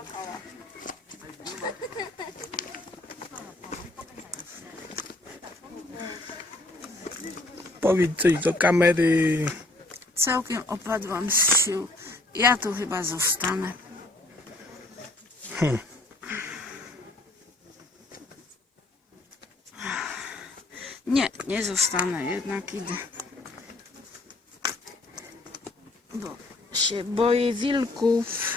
płakała. Powiedz coś do kamery. Całkiem opadłam z sił. Ja tu chyba zostanę. Hmm. Nie, nie zostanę, jednak idę. Bo się boję wilków.